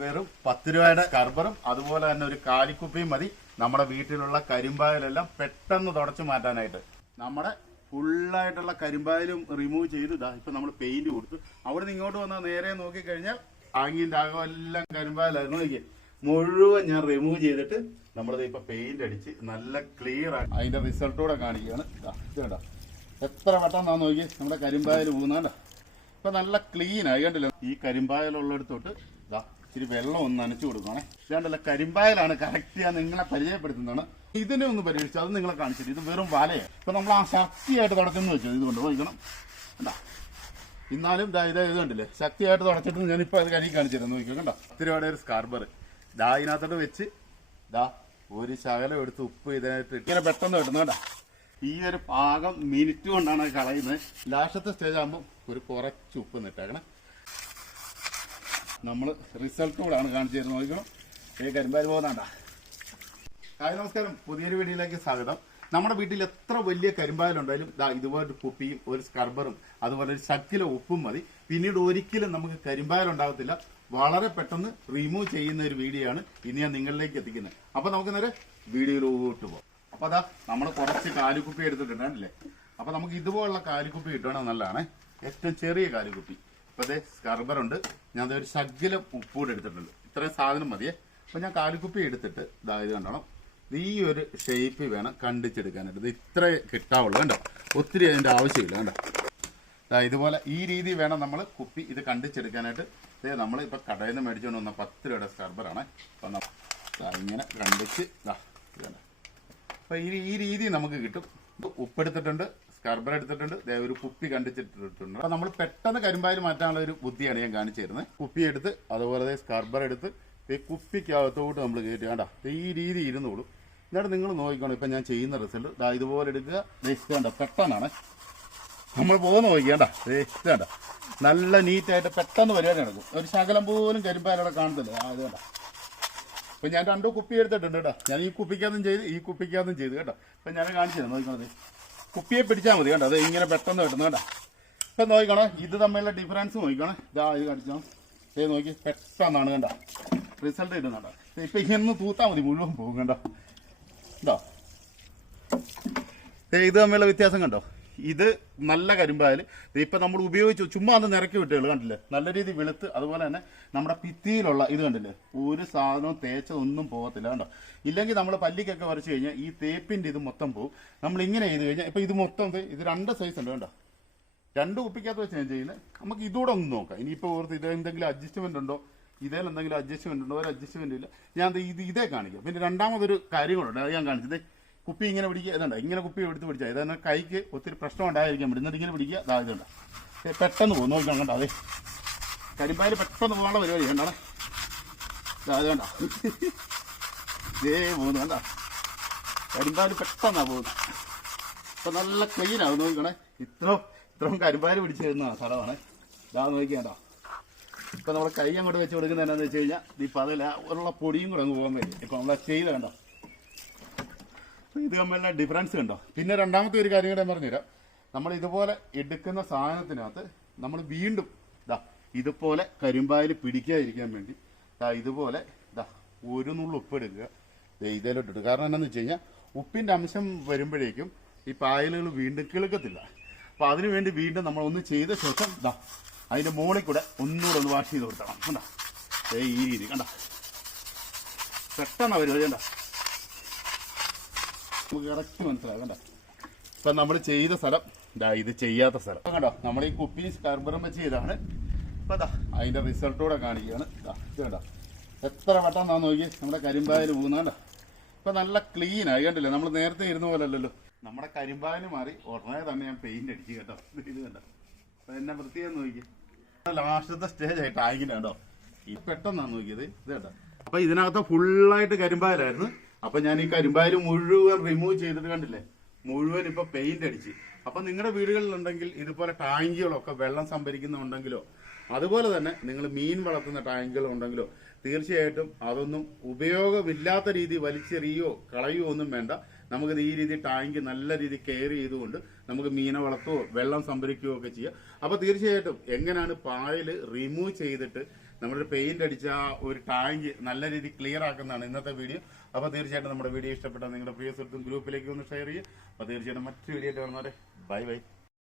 വെറും പത്ത് രൂപയുടെ കർബറും അതുപോലെ തന്നെ ഒരു കാലിക്കുപ്പിയും മതി. നമ്മുടെ വീട്ടിലുള്ള കരിമ്പായലെല്ലാം പെട്ടെന്ന് തുടച്ചു മാറ്റാനായിട്ട്. നമ്മുടെ ഫുള്ളായിട്ടുള്ള കരിമ്പായലും റിമൂവ് ചെയ്തു. ഇതാ ഇപ്പൊ നമ്മൾ പെയിന്റ് കൊടുത്തു. അവിടെ നിന്ന് ഇങ്ങോട്ട് വന്നാൽ നേരെ നോക്കിക്കഴിഞ്ഞാൽ ആങ്ങിന്റെ അകം എല്ലാം കരിമ്പായലായിരുന്നു. എനിക്ക് മുഴുവൻ ഞാൻ റിമൂവ് ചെയ്തിട്ട് നമ്മളിത് ഇപ്പൊ പെയിന്റ് അടിച്ച് നല്ല ക്ലിയർ ആയി. അതിന്റെ റിസൾട്ടൂടെ കാണിക്കുകയാണ്. ഇത് എത്ര വട്ടം നാ നോക്കി നമ്മുടെ കരിമ്പായൽ പോകുന്നണ്ട ഇപ്പൊ നല്ല ക്ലീൻ ആയി കണ്ടില്ല? ഈ കരിമ്പായലുള്ളിടത്തോട്ട് ഇതാ ഇച്ചിരി വെള്ളം ഒന്ന് നനച്ചു കൊടുക്കണേ ഇതാണ്ടല്ല കരിമ്പായലാണ് കറക്റ്റ് ഞാൻ നിങ്ങളെ പരിചയപ്പെടുത്തുന്നതാണ്. ഇതിനെ ഒന്ന് പരീക്ഷിച്ചു അത് നിങ്ങളെ കാണിച്ചിട്ട് ഇത് വെറും വലയാണ്. ഇപ്പൊ നമ്മൾ ആ ശക്തിയായിട്ട് തുടച്ചെന്ന് വെച്ചത് ഇത് കൊണ്ട് പോയിക്കണം. എന്താ എന്നാലും ദാ ഇതാ ഇത് കണ്ടില്ലേ? ശക്തിയായിട്ട് തുടച്ചിട്ട് ഞാനിപ്പോ അത് കരി കാണിച്ചിരുന്നു നോക്കിയോ കണ്ടോ? ഒത്തിരി ഒരു സ്കാർബർ ദാ ഇതിനകത്തോട്ട് വെച്ച് ദാ ഒരു ശകലം എടുത്ത് ഉപ്പ് ഇതിനായിട്ട് ഇങ്ങനെ പെട്ടെന്ന് കിട്ടുന്നു കേട്ടോ ഈ ഒരു പാകം മിനിറ്റ് കൊണ്ടാണ് കളയുന്നത്. ലാസ്റ്റത്തെ സ്റ്റേജ് ആകുമ്പോൾ ഒരു കുറച്ച് ഉപ്പ് നിട്ടേക്കണം നമ്മൾ റിസൾട്ട് കൂടാണ് കാണിച്ചു തരുന്നത് നോക്കണം ഏ കരിമ്പാരി പോകുന്നുണ്ടാ ഹായ് നമസ്കാരം. പുതിയൊരു വീഡിയോയിലേക്ക് സ്വാഗതം. നമ്മുടെ വീട്ടിൽ എത്ര വലിയ കരിമ്പാലുണ്ടായാലും ദാ ഇതുപോലൊരു കുപ്പിയും ഒരു സ്കർബറും അതുപോലെ ഒരു ശക്കിലോ ഉപ്പും മതി. പിന്നീട് ഒരിക്കലും നമുക്ക് കരിമ്പാലുണ്ടാകത്തില്ല വളരെ പെട്ടെന്ന് റിമൂവ് ചെയ്യുന്ന ഒരു വീഡിയോ ആണ് ഇനി ഞാൻ നിങ്ങളിലേക്ക് എത്തിക്കുന്നത്. അപ്പൊ നമുക്ക് നേരെ വീഡിയോയിലോട്ട് പോകാം. അപ്പൊ അതാ നമ്മൾ കുറച്ച് കാലിക്കുപ്പി എടുത്തിട്ടുണ്ടല്ലേ അപ്പൊ നമുക്ക് ഇതുപോലുള്ള കാലിക്കുപ്പി കിട്ടുകയാണെങ്കിൽ നല്ലതാണ്. ഏറ്റവും ചെറിയ കാലിക്കുപ്പി ഇപ്പൊ അതേ സ്കർബർ ഉണ്ട് ഞാൻ ഒരു ശകലം ഉപ്പൂടെ എടുത്തിട്ടുണ്ട്. ഇത്രയും സാധനം മതിയേ. അപ്പൊ ഞാൻ കാലിക്കുപ്പി എടുത്തിട്ട് ഇതായത് കണ്ടോണം. ഈ ഒരു ഷേപ്പ് വേണം കണ്ടിച്ചെടുക്കാനായിട്ട്. ഇത് ഇത്ര കിട്ടാവുള്ളൂ. കണ്ടോ? ഒത്തിരി അതിന്റെ ആവശ്യമില്ല. കണ്ടോ? ഇതുപോലെ ഈ രീതി വേണം നമ്മൾ കുപ്പി ഇത് കണ്ടിച്ചെടുക്കാനായിട്ട്. ഇതേ നമ്മൾ ഇപ്പൊ കടയിൽ നിന്ന് മേടിച്ചുകൊണ്ട് വന്ന പത്ത് രൂപയുടെ സ്കർബറാണ്. അപ്പൊ ഇങ്ങനെ കണ്ടിച്ച് ഇത് കണ്ടോ? അപ്പൊ ഈ ഈ രീതി നമുക്ക് കിട്ടും. ഉപ്പെടുത്തിട്ടുണ്ട്. സ്കർബർ എടുത്തിട്ടുണ്ട്. ഒരു കുപ്പി കണ്ടിച്ചിട്ടിട്ടുണ്ട്. അപ്പൊ നമ്മൾ പെട്ടെന്ന് കരിമ്പായിൽ മാറ്റാനുള്ള ഒരു ബുദ്ധിയാണ് ഞാൻ കാണിച്ചു തരുന്നത് കുപ്പി എടുത്ത് അതുപോലെ സ്കർബർ എടുത്ത് ഈ കുപ്പിക്കകത്തോട്ട് നമ്മൾ കയറ്റി. വേണ്ട ഈ രീതി ഇരുന്നോളൂ. എന്നിട്ട് നിങ്ങൾ നോക്കിക്കോണം. ഇപ്പൊ ഞാൻ ചെയ്യുന്ന റിസൾട്ട് ഇതാ ഇതുപോലെ എടുക്കുക. കണ്ടോ? പെട്ടെന്നാണ്. നമ്മൾ പോകുന്ന നോക്കിയാണ്ട കണ്ടോ? നല്ല നീറ്റായിട്ട് പെട്ടെന്ന് പരിപാടി നടക്കും. ഒരു ശകലം പോലും കരിമ്പാലവിടെ കാണത്തില്ല. ആ ഇത് കണ്ടോ? അപ്പൊ ഞാൻ രണ്ടു കുപ്പി എടുത്തിട്ടുണ്ട് കേട്ടോ. ഞാൻ ഈ കുപ്പിക്കകത്തും ചെയ്ത് ഈ കുപ്പിക്കകത്തും ചെയ്ത് കേട്ടോ. അപ്പൊ ഞാൻ കാണിച്ചു തരാം നോക്കണത് കുപ്പിയെ പിടിച്ചാൽ മതി കേട്ടോ. അത് ഇങ്ങനെ പെട്ടെന്ന് കിട്ടുന്നു കേട്ടോ. ഇപ്പം നോക്കിക്കണേ ഇത് തമ്മിലുള്ള ഡിഫറൻസ് നോക്കിക്കണേ. ഇതാ ഇത് കടിച്ചോ. ഇതേ നോക്കി പെട്ടെന്നാണ് കണ്ടോ. റിസൾട്ട് കിട്ടുന്നുണ്ടോ ഇപ്പം ഇങ്ങനെ തൂത്താൽ മതി മുഴുവൻ പോകും കണ്ടോ. ഇതോ. ഇത് തമ്മിലുള്ള വ്യത്യാസം കണ്ടോ. ഇത് നല്ല കരിമ്പായാൽ ഇപ്പം നമ്മൾ ഉപയോഗിച്ചു ചുമ്മാ അത് നിറക്കി വിട്ടുള്ളൂ കണ്ടില്ലേ? നല്ല രീതിയിൽ വെളുത്ത് അതുപോലെ തന്നെ നമ്മുടെ ഭിത്തിയിലുള്ള ഇത് കണ്ടില്ലേ? ഒരു സാധനവും തേച്ചതൊന്നും പോകത്തില്ല കണ്ടോ? ഇല്ലെങ്കിൽ നമ്മൾ പല്ലിക്കൊക്കെ വരച്ച് കഴിഞ്ഞാൽ ഈ തേപ്പിന്റെ ഇത് മൊത്തം പോകും നമ്മൾ ഇങ്ങനെ ചെയ്ത് കഴിഞ്ഞാൽ ഇപ്പം ഇത് മൊത്തം ഇത് രണ്ട് സൈസ് ഉണ്ട് കണ്ടോ? രണ്ട് കുപ്പിക്കകത്ത് വെച്ച് ഞാൻ ചെയ്യുന്നത്. നമുക്ക് ഇതുകൂടെ ഒന്ന് നോക്കാം. ഇനിയിപ്പോൾ ഓർത്ത് ഇത് എന്തെങ്കിലും അഡ്ജസ്റ്റ്മെന്റ് ഉണ്ടോ? ഇതേ എന്തെങ്കിലും അഡ്ജസ്റ്റ്മെന്റ് ഉണ്ടോ? ഒരു അഡ്ജസ്റ്റ്മെന്റ് ഇല്ല. ഞാൻ ഇത് ഇതേ കാണിക്കാം. പിന്നെ രണ്ടാമതൊരു കാര്യം കൂടെ അത് ഞാൻ കാണിച്ചത്. കുപ്പി ഇങ്ങനെ പിടിക്കുക ഇതുണ്ട്. ഇങ്ങനെ കുപ്പി എടുത്ത് പിടിച്ചാൽ ഇതാണ് കൈക്ക് ഒത്തിരി പ്രശ്നം ഉണ്ടായിരിക്കാം ഇടുന്നിട്ട് ഇങ്ങനെ പിടിക്കുക. ദാ ഇതുണ്ട്. പെട്ടെന്ന് പോകും. നോക്കി കണ്ടോ? അതെ കരിമ്പായിൽ പെട്ടെന്ന് പോകാനുള്ള പരിപാടി കണ്ടാണ് ഇത് കണ്ടോ ദേ പോകുന്നു കണ്ടോ? കരിമ്പാൽ പെട്ടെന്നാണ് പോകുന്നത്. ഇപ്പം നല്ല ക്ലീനാകും നോക്കണേ ഇത്രയും ഇത്രയും കരിമ്പാൽ പിടിച്ച് തരുന്ന സ്ഥലമാണ് ഇതാ നോക്കിയാണ്ടോ ഇപ്പം നമ്മൾ കൈ അങ്ങോട്ട് വെച്ച് കൊടുക്കുന്നത് എന്താണെന്ന് വെച്ച് കഴിഞ്ഞാൽ ഇപ്പം അതിൽ ഉള്ള പൊടിയും കൂടെ അങ്ങ് പോകാൻ വരും. ഇപ്പം നമ്മൾ ചെയ്ത് കണ്ടോ? ഇത് തമ്മിലുള്ള ഡിഫറൻസ് കണ്ടോ? പിന്നെ രണ്ടാമത്തെ ഒരു കാര്യം കൂടെ ഞാൻ പറഞ്ഞുതരാം. നമ്മൾ ഇതുപോലെ എടുക്കുന്ന സാധനത്തിനകത്ത് നമ്മൾ വീണ്ടും ഇതാ ഇതുപോലെ കരിമ്പായിൽ പിടിക്കാതിരിക്കാൻ വേണ്ടി ദാ ഇതുപോലെ ദാ ഒരു നുള്ളു ഉപ്പ് എടുക്കുക. ഇതിലോട്ടിട്ട് കാരണം എന്താണെന്ന് വെച്ച് കഴിഞ്ഞാൽ ഉപ്പിന്റെ അംശം വരുമ്പോഴേക്കും ഈ പായലുകൾ വീണ്ടും കിളുക്കത്തില്ല. അപ്പം അതിനു വേണ്ടി വീണ്ടും നമ്മൾ ഒന്ന് ചെയ്ത ശേഷം ദാ അതിന്റെ മുകളിൽ കൂടെ ഒന്നുകൂടെ ഒന്ന് വാഷ് ചെയ്ത് കൊടുക്കണം. കണ്ടോ? ഈ രീതി. കണ്ട? പെട്ടെന്ന് അവർ കണ്ടോ? നമുക്ക് കറക്റ്റ് മനസ്സിലാവും കണ്ടോ? ഇപ്പൊ നമ്മൾ ചെയ്ത സ്ഥലം ഇതാ ഇത് ചെയ്യാത്ത സ്ഥലം. കണ്ടോ? നമ്മൾ ഈ കുപ്പി സ്കാർബറും വെച്ച് ചെയ്താണ്. ഇപ്പൊ അതിന്റെ റിസൾട്ടൂടെ കാണിക്കുകയാണ്. കേട്ടോ ഇത് കണ്ടോ? എത്ര വട്ടം നാ നോക്കി നമ്മുടെ കരിമ്പായൽ പോകുന്ന കണ്ടോ? ഇപ്പൊ നല്ല ക്ലീൻ ആയി കണ്ടില്ലേ? നമ്മൾ നേരത്തെ ഇരുന്ന പോലെ അല്ലല്ലോ. നമ്മുടെ കരിമ്പായൽ മാറി ഉടനെ തന്നെ ഞാൻ പെയിന്റ് അടിച്ചു കേട്ടോ ഇത് കണ്ടോ? അപ്പൊ എന്നെ വൃത്തിയെ നോക്കി ലാസ്റ്റത്തെ സ്റ്റേജ് ആയിട്ട് ആയിക്കില്ല കേട്ടോ ഈ പെട്ടെന്നാണ് നോക്കിയത്. ഇത് കേട്ടോ അപ്പൊ ഇതിനകത്ത് ഫുള്ളായിട്ട് കരിമ്പായലായിരുന്നു. അപ്പൊ ഞാൻ ഈ കരിമ്പായൽ മുഴുവൻ റിമൂവ് ചെയ്തിട്ട് കണ്ടില്ലേ? മുഴുവൻ ഇപ്പൊ പെയിന്റ് അടിച്ച്. അപ്പൊ നിങ്ങളുടെ വീടുകളിലുണ്ടെങ്കിൽ ഇതുപോലെ ടാങ്കികളൊക്കെ വെള്ളം സംഭരിക്കുന്നുണ്ടെങ്കിലോ അതുപോലെ തന്നെ നിങ്ങൾ മീൻ വളർത്തുന്ന ടാങ്കുകൾ ഉണ്ടെങ്കിലോ തീർച്ചയായിട്ടും അതൊന്നും ഉപയോഗമില്ലാത്ത രീതി വലിച്ചെറിയോ കളയോ ഒന്നും വേണ്ട. നമുക്ക് ഈ രീതി ടാങ്ക് നല്ല രീതി കെയർ ചെയ്തുകൊണ്ട് നമുക്ക് മീനെ വളർത്തുകയോ വെള്ളം സംഭരിക്കുകയോ ഒക്കെ ചെയ്യാം. അപ്പൊ തീർച്ചയായിട്ടും എങ്ങനെയാണ് പായൽ റിമൂവ് ചെയ്തിട്ട് നമ്മളൊരു പെയിന്റ് അടിച്ച ഒരു ടാങ്ക് നല്ല രീതിയിൽ ക്ലിയർ ആക്കുന്നതാണ് ഇന്നത്തെ വീഡിയോ അപ്പോൾ തീർച്ചയായിട്ടും നമ്മുടെ വീഡിയോ ഇഷ്ടപ്പെട്ടാൽ നിങ്ങളുടെ പ്രിയ സുഹൃത്തും ഗ്രൂപ്പിലേക്ക് ഒന്ന് ഷെയർ ചെയ്യുക അപ്പോൾ തീർച്ചയായിട്ടും മറ്റു വീഡിയോ കാണുന്നവരെ ബൈ ബൈ